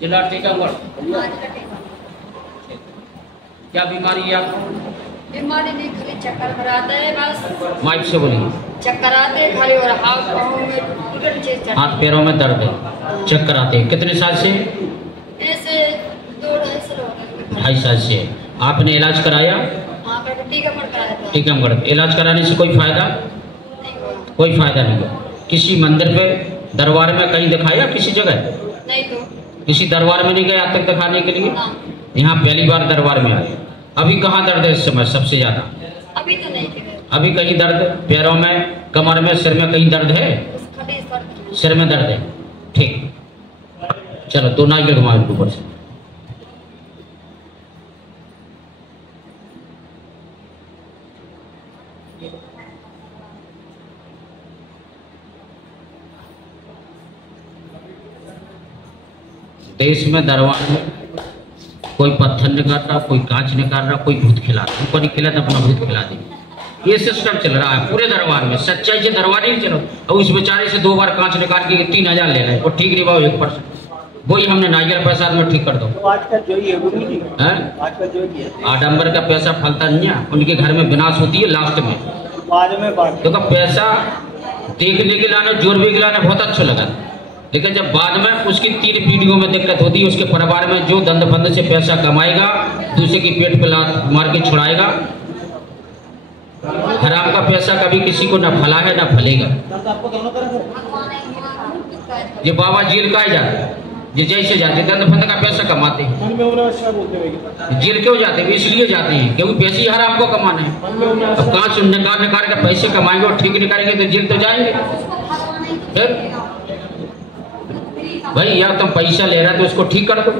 जिला टीकमगढ़। क्या बीमारी है आपको? बीमारी नहीं, खाली चक्कर भराता है बस। माइक से बोलिए। चक्कर आते हैं खाली, और हाथ पाँव में हाथ पैरों में दर्द है, चक्कर आते हैं। कितने साल से? ऐसे 2-2.5 साल हो गए। 2.5 साल से। आपने इलाज कराया? हाँ, टीकाकरण कराया था। टीकमगढ़। इलाज कराने से कोई फायदा? नहीं हुआ। कोई फायदा नहीं हुआ। किसी मंदिर पे, दरबार में कहीं दिखाया किसी जगह? नहीं। तो किसी दरबार में नहीं गए आज तक दिखाने के लिए? हाँ। यहाँ पहली बार दरबार में आए। अभी कहाँ दर्द है इस समय सबसे ज्यादा? अभी तो नहीं है। अभी कहीं दर्द पैरों में, कमर में, सिर में कहीं दर्द है? सिर में दर्द है। ठीक, चलो 2 नारियल घुमाओ इनके ऊपर से। देश में दरबार में कोई पत्थर निकाल रहा, कोई कांच निकाल रहा, कोई भूत खिला रहा। उनको नहीं खिला तो अपना भूत खिला दे। ये सिस्टम चल रहा है पूरे दरबार में। सच्चाई से दरबार नहीं चलो। और उस बेचारे से 2 बार कांच निकाल के 3000 ले रहे हैं। वो ठीक नहीं भाव 1%। वही हमने नारियल प्रसाद में ठीक कर दो। आडम्बर का पैसा फलता नहीं है, उनके घर में विनाश होती है लास्ट में। देखो पैसा देखने के लाने, जोर भी लाने बहुत अच्छा लगा, लेकिन जब बाद में उसकी 3 पीढ़ियों में दिक्कत होती है, उसके परिवार में जो दंड बंद से पैसा कमाएगा, दूसरे की पेट पे लात मार के छुड़ाएगा। हराम का पैसा कभी किसी को न फला है न फलेगा। ये बाबा जेल का जाते, ये जैसे जाते दंड बंद का पैसा कमाते हैं। जेल क्यों जाते हैं? इसलिए जाते हैं क्योंकि पैसे ही हराम को कमाना है। अब कांच निकाल के पैसे कमाएंगे और ठीक निकालेंगे तो जेल तो जाएंगे। भाई या तुम पैसा ले रहा है तो उसको ठीक कर दो।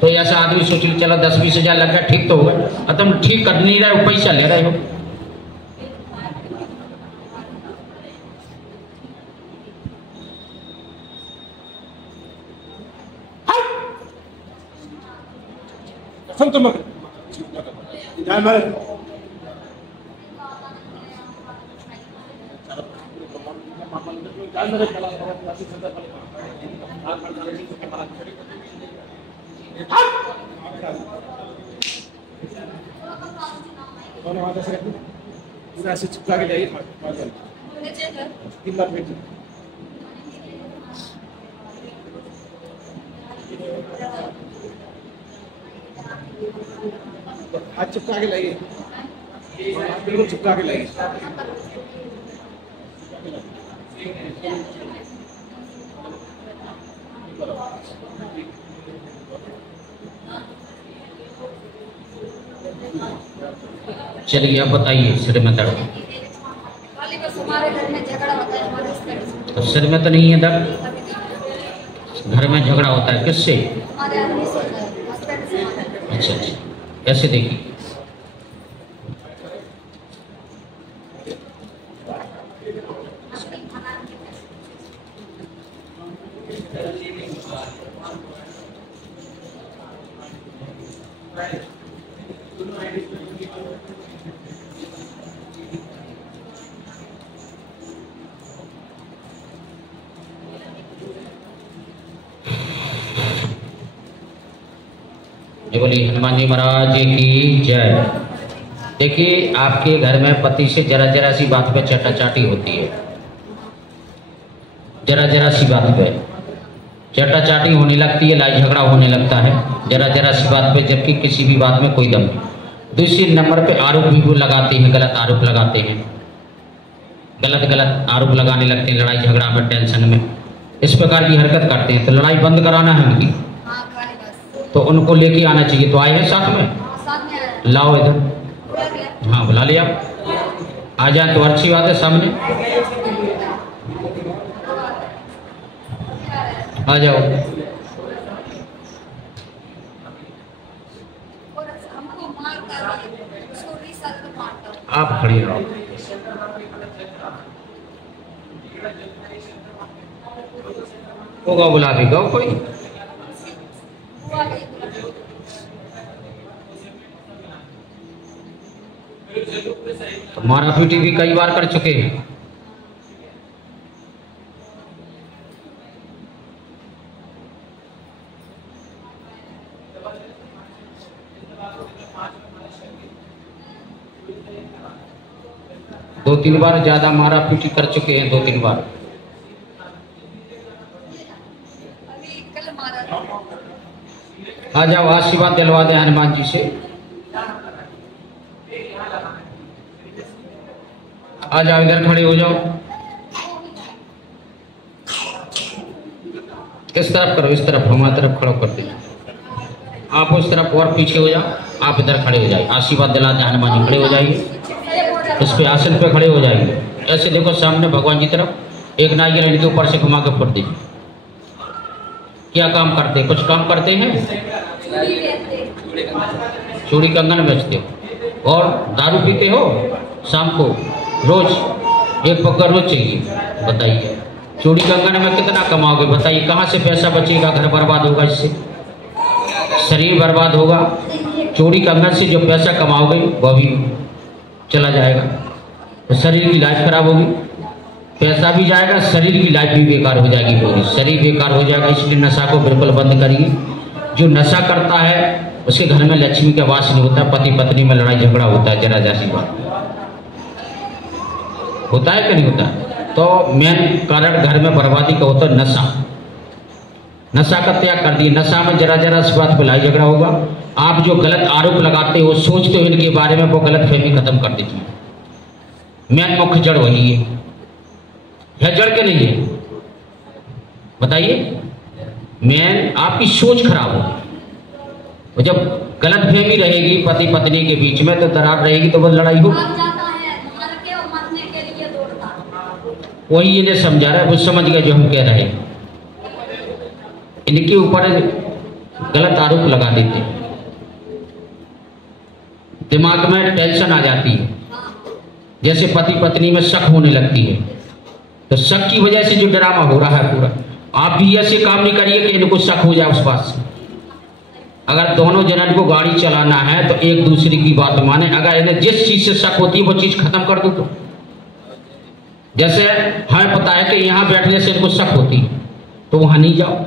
तो ऐसा आदमी सोच लो चलो 10-20 हजार लग गया, ठीक तो होगा। और तुम ठीक कर नहीं रहे हो, पैसा ले रहे हो। पूरा ऐसे चिपका के जाइए। हाथ चिपका के लाइए, बिल्कुल चिपका के लाइए। चलिए अब बताइए, सिर में दर्द? हमारे घर में झगड़ा होता है हमारे। तो सिर में तो नहीं है दर्द? घर में झगड़ा होता है किससे? हमारे आदमी से होता है, हस्बैंड से। अच्छा, कैसे देखिए? बोलिए हनुमान जी महाराज की जय। देखिए आपके घर में पति से जरा सी बात पे चटाचाटी होती है, जरा सी बात पे चटाचाटी होने लगती है, लड़ाई झगड़ा होने लगता है जरा सी बात पे, जबकि किसी भी बात में कोई दम नहीं। दूसरे नंबर पे आरोप भी वो लगाते हैं, गलत आरोप लगाते हैं, गलत आरोप लगाने लगते हैं लड़ाई झगड़ा में, टेंशन में, इस प्रकार की हरकत करते हैं। तो लड़ाई बंद कराना है उनकी, तो उनको लेके आना चाहिए। तो आए हैं साथ में? लाओ इधर। हाँ बुला लिया, आ जाए तो अच्छी बात है। सामने आ जाओ। आप खड़ी रहो। होगा बुला देगा कोई। तो मारा पीटी भी कई बार कर चुके हैं। 2-3 बार ज्यादा मारा पीटी कर चुके हैं, 2-3 बार। अभी कल मारा था। आ जाओ, आशीर्वाद दिलवा दे हनुमान जी से। आ जाओ, इधर खड़े हो जाओ। इस तरफ करो, इस तरफ, हमारी तरफ खड़ो कर दीजिए। आप उस तरफ और पीछे हो जाओ, आप इधर खड़े हो जाइए। आशीर्वाद दिलाते हनुमान जी, खड़े हो जाइए। इस पे आसन पे खड़े हो जाइए। ऐसे देखो सामने भगवान जी तरफ, एक नारियल इनके ऊपर से घुमा के फोड़ दीजिए। क्या काम करते, कुछ काम करते हैं? चूड़ी कंगन बेचते हो और दारू पीते हो शाम को रोज, एक पक्का रोज चाहिए। बताइए चूड़ी कंगन में कितना कमाओगे? बताइए कहाँ से पैसा बचेगा? घर बर्बाद होगा, इससे शरीर बर्बाद होगा। चूड़ी कंगन से जो पैसा कमाओगे वह भी चला जाएगा, तो शरीर की लाइफ खराब होगी, पैसा भी जाएगा, शरीर की लाइफ भी बेकार हो जाएगी पूरी, शरीर बेकार हो जाएगा। इसलिए नशा को बिल्कुल बंद करिए। जो नशा करता है उसके घर में लक्ष्मी का वास नहीं होता, पति पत्नी में लड़ाई झगड़ा होता है, जरा जैसी बात होता है कि नहीं होता? तो मेन कारण घर में बर्बादी का होता है नशा। नशा का त्याग कर दिए। नशा में जरा जरा सी बात पर लड़ाई झगड़ा होगा। आप जो गलत आरोप लगाते हो, सोचते हो इनके बारे में, वो गलत फहमी खत्म कर देती है। मेन मुख्य जड़ वही है जड़ के नहीं है? बताइए। मेन आपकी सोच खराब होगी। और जब गलत फहमी रहेगी पति पत्नी के बीच में, तो दरार रहेगी, तो वो लड़ाई होगी। वही इन्हें समझा रहा है, वो समझ गए जो हम कह रहे हैं। इनके ऊपर गलत आरोप लगा देते हैं, दिमाग में टेंशन आ जाती है। जैसे पति पत्नी में शक होने लगती है, तो शक की वजह से जो ड्रामा हो रहा है पूरा। आप भी ऐसे काम नहीं करिए कि इनको शक हो जाए उस बात से। अगर दोनों जनन को गाड़ी चलाना है तो एक दूसरे की बात माने। अगर इन्हें जिस चीज से शक होती है वो चीज खत्म कर दो। तो जैसे हमें पता है कि यहाँ बैठने से इनको शक होती है, तो वहां नहीं जाओ।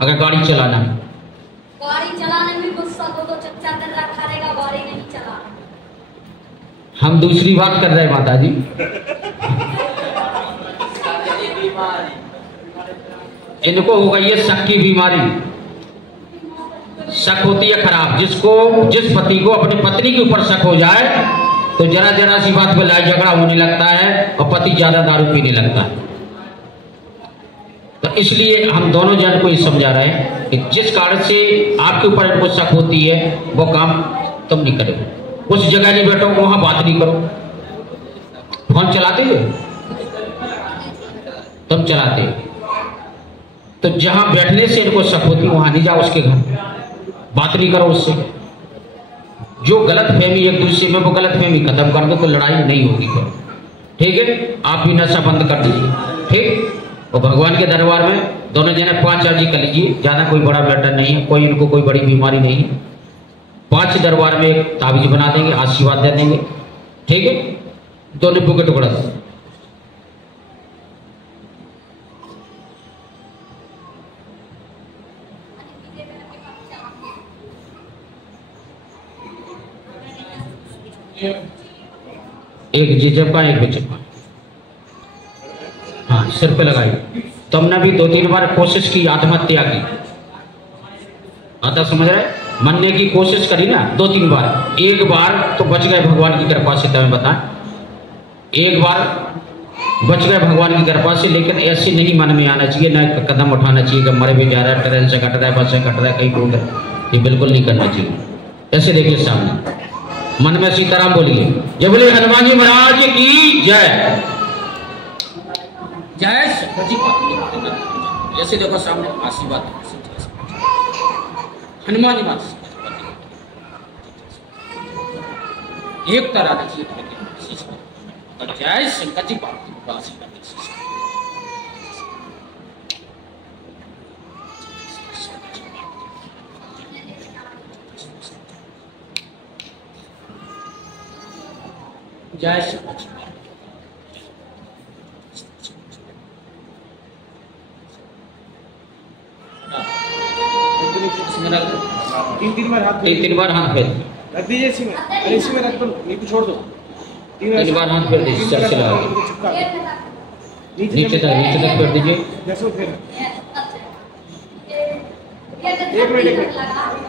अगर गाड़ी चलाना है, गाड़ी चलाने में गुस्सा तो चच्चा कर रखा रहेगा, गाड़ी नहीं चला। हम दूसरी बात कर रहे हैं माता जी। इनको हो गई है शक की बीमारी। शक होती है खराब। जिस पति को अपनी पत्नी के ऊपर शक हो जाए तो जरा जरा सी बात पर लड़ाई झगड़ा होने लगता है और पति ज्यादा दारू पीने लगता है। तो इसलिए हम दोनों जन को ये समझा रहे हैं कि जिस कारण से आपके ऊपर इनको शक होती है वो काम तुम नहीं करो। उस जगह नहीं बैठो, वहां बात नहीं करो। फोन चलाते हो तुम? चलाते हो तो जहां बैठने से इनको शक होती वहां नहीं जाओ, उसके घर बात नहीं करो उससे। जो गलत फहमी एक दूसरे में, वो गलत फहमी खत्म कर दो, तो लड़ाई नहीं होगी। ठीक है? आप भी नशा बंद कर दीजिए। ठीक? और भगवान के दरबार में दोनों जने 5 अर्जी कर लीजिए। ज्यादा कोई बड़ा मैटर नहीं है, कोई इनको कोई बड़ी बीमारी नहीं है। 5 दरबार में एक ताबीज बना देंगे, आशीर्वाद दे देंगे। ठीक है? 2 नींबू का टुकड़ा एक जिजपा, एक बिचपा, हाँ सिर पे लगाई। तुमने भी 2-3 बार कोशिश की, आत्महत्या की। आता समझ रहे? मरने की कोशिश करी ना 2-3 बार। एक बार तो बच गए भगवान की कृपा से। तुम्हें बताएं, एक बार बच गए भगवान की कृपा से। लेकिन ऐसे नहीं मन में आना चाहिए, ना कदम उठाना चाहिए कि मरे भी जा रहा है, ट्रेन से कट रहा है, बस से कट रहा है, कहीं डूब रहा है। ये बिल्कुल नहीं करना चाहिए। ऐसे देखिए सामने, मन में सीताराम बोलिए। जय बोले हनुमान जी महाराज की जय। जय श्री। ऐसे देखो सामने, आशीर्वाद हनुमान जी महाराज एक तरह देखिए। जय शंकर जी जय शंकर जी। 3 बार हाथ 3 बार हाथ फेर रख दीजिए। इसी में, अरे इसी में रख दो, नीचे छोड़ दो। तीन बार हाथ फेर दीजिए, चल चला नीचे तक फेर दीजिए। जैसे फिर एक मिनट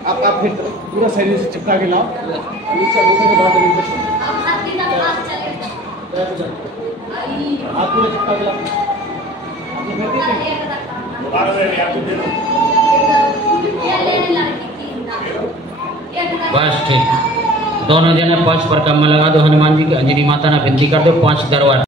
आप फिर पूरा शरीर से चिपका के लाओ, नीचे उठने के बाद आप पूरा चिपका के लाओ। बस ठीक, दोनों जने 5 परिक्रमा लगा दो हनुमान जी की, अंजनी माता ने विनती कर दो 5 दरबार।